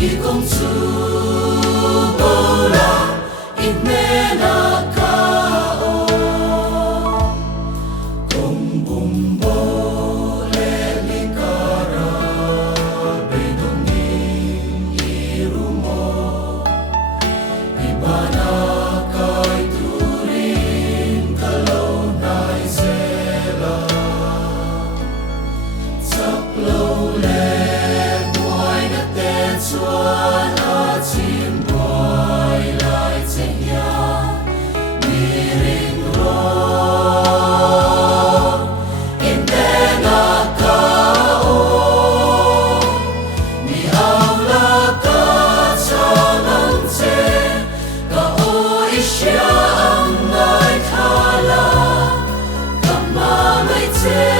Ikong tsubula inena kao kung bumbo lelikara bedongin irumo ibana kay turin kalau nai sela saplo le Chuan a chim boy lai che ya mi ring ro in de na ka o mi au la ka cha nan che ka o isya ang nai thala ka ma mai che